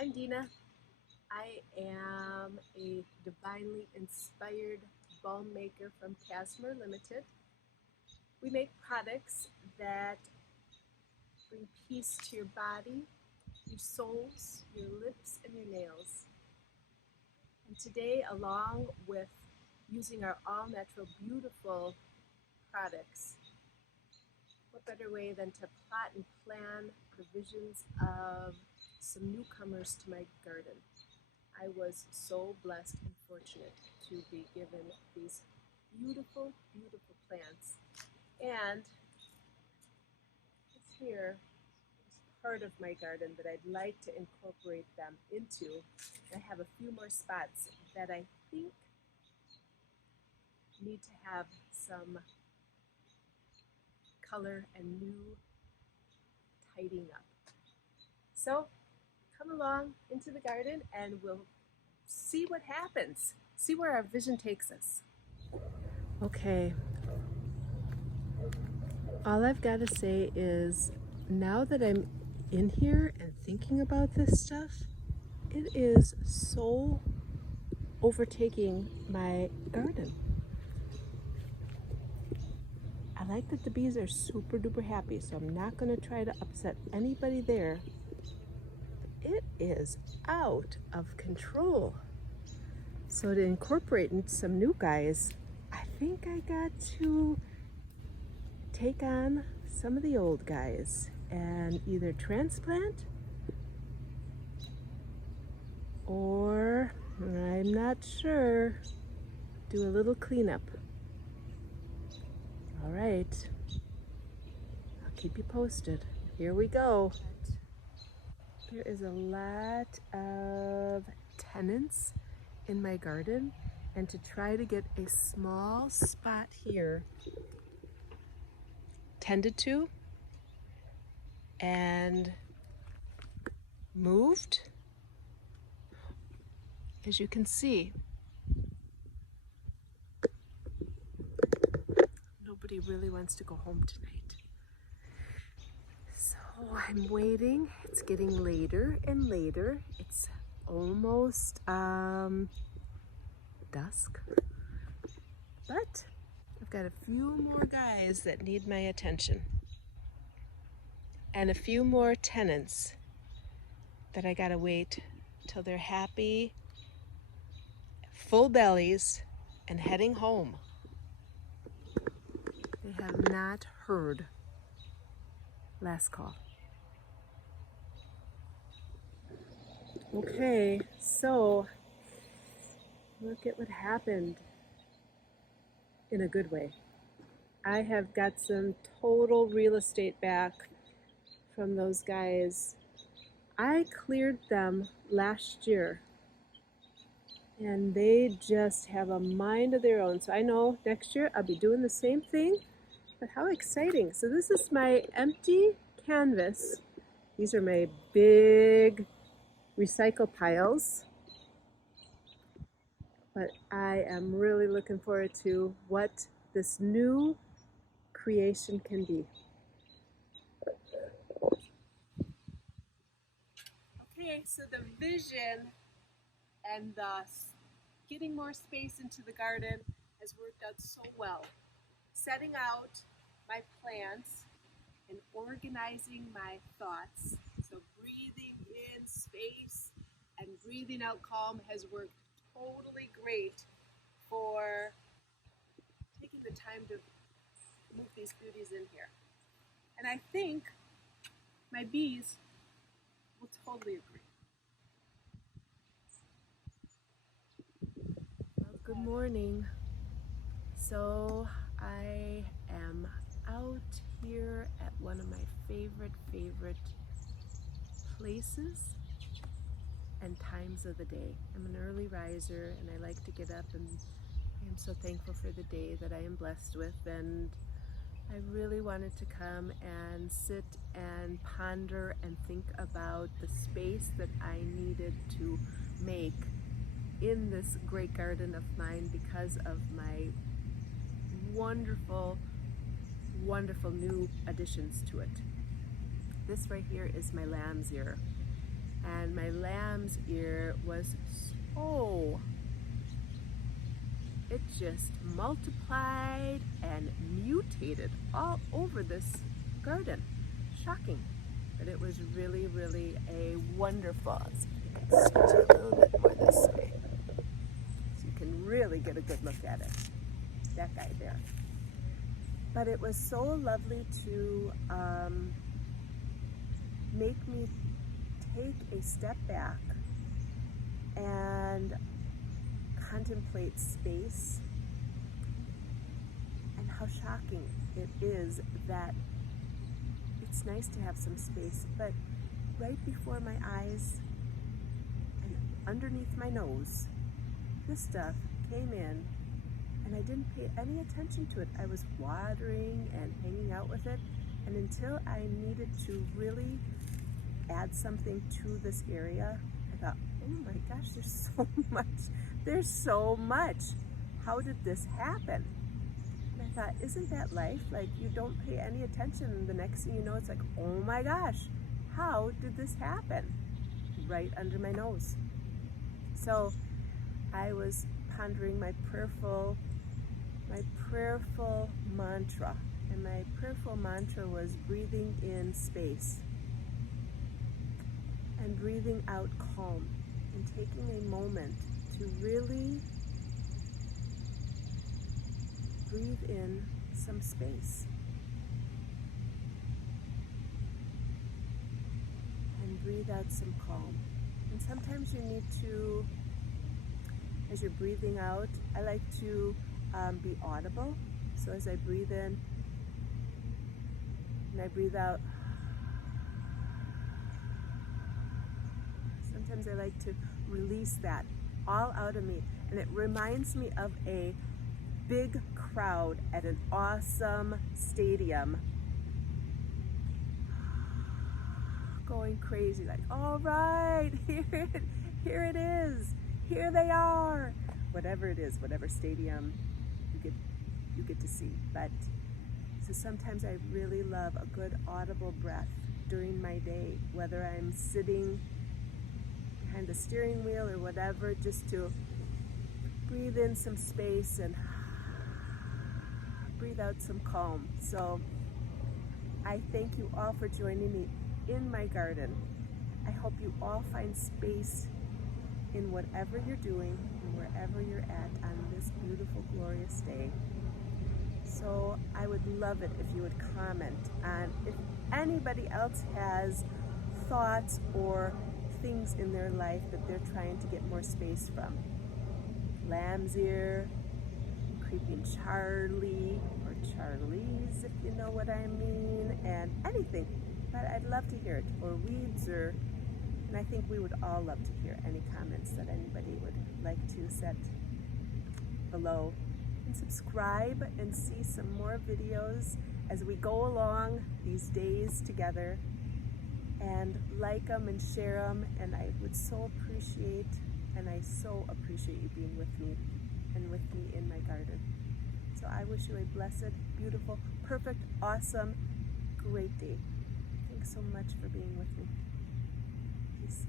I'm Dina. I am a divinely inspired balm maker from Casimir Limited. We make products that bring peace to your body, your souls, your lips, and your nails. And today, along with using our all natural, beautiful products, what better way than to plot and plan the visions of some newcomers to my garden? I was so blessed and fortunate to be given these beautiful, beautiful plants. And it's here is part of my garden that I'd like to incorporate them into. I have a few more spots that I think need to have some color and new tidying up. So come along into the garden and we'll see what happens. See where our vision takes us. Okay, all I've got to say is now that I'm in here and thinking about this stuff, it is so overtaking my garden. I like that the bees are super duper happy, so I'm not going to try to upset anybody there. It is out of control. So to incorporate some new guys, I think I got to take on some of the old guys and either transplant or, I'm not sure, do a little cleanup. All right, I'll keep you posted. Here we go. There is a lot of tenants in my garden, and to try to get a small spot here tended to and moved, as you can see, nobody really wants to go home tonight. So I'm waiting. It's getting later and later. It's almost dusk, but I've got a few more guys that need my attention and a few more tenants that I gotta wait till they're happy, full bellies, and heading home. They have not heard last call. Okay, so look at what happened in a good way. I have got some total real estate back from those guys. I cleared them last year and they just have a mind of their own. So I know next year I'll be doing the same thing, but how exciting. So this is my empty canvas. These are my big recycle piles. But I am really looking forward to what this new creation can be. Okay, so the vision and the getting more space into the garden has worked out so well. Setting out my plants and organizing my thoughts. So breathing in space and breathing out calm has worked totally great for taking the time to move these beauties in here. And I think my bees will totally agree. Well, good morning. So I am out here at one of my favorite places and times of the day. I'm an early riser and I like to get up, and I am so thankful for the day that I am blessed with, and I really wanted to come and sit and ponder and think about the space that I needed to make in this great garden of mine because of my wonderful, wonderful new additions to it. This right here is my lamb's ear. And my lamb's ear was so, it just multiplied and mutated all over this garden. Shocking. But it was really, really a wonderful, let's see if I can switch it a little bit more this way, so you can really get a good look at it. That guy there. But it was so lovely to make me take a step back and contemplate space and how shocking it is that it's nice to have some space, but right before my eyes and underneath my nose, this stuff came in and I didn't pay any attention to it. I was watering and hanging out with it, and until I needed to really add something to this area, I thought, oh my gosh, there's so much. There's so much. How did this happen? And I thought, isn't that life? Like, you don't pay any attention, and the next thing you know, it's like, oh my gosh, how did this happen? Right under my nose. So I was pondering my prayerful mantra. And my prayerful mantra was breathing in space and breathing out calm, and taking a moment to really breathe in some space and breathe out some calm. And sometimes you need to, as you're breathing out, I like to be audible. So as I breathe in and I breathe out, sometimes I like to release that all out of me, and it reminds me of a big crowd at an awesome stadium going crazy, like, all right, here it is, here they are, whatever it is, whatever stadium you get to see. But so sometimes I really love a good audible breath during my day, whether I'm sitting behind the steering wheel or whatever, just to breathe in some space and breathe out some calm. So I thank you all for joining me in my garden. I hope you all find space in whatever you're doing and wherever you're at on this beautiful, glorious day. So I would love it if you would comment on if anybody else has thoughts or things in their life that they're trying to get more space from. Lamb's ear, creeping Charlie, or Charlies, if you know what I mean, and anything. But I'd love to hear it, or weeds, and I think we would all love to hear any comments that anybody would like to set below. And subscribe and see some more videos as we go along these days together, and like them and share them, and I would so appreciate, and I so appreciate you being with me and with me in my garden. So I wish you a blessed, beautiful, perfect, awesome, great day. Thanks so much for being with me. Peace.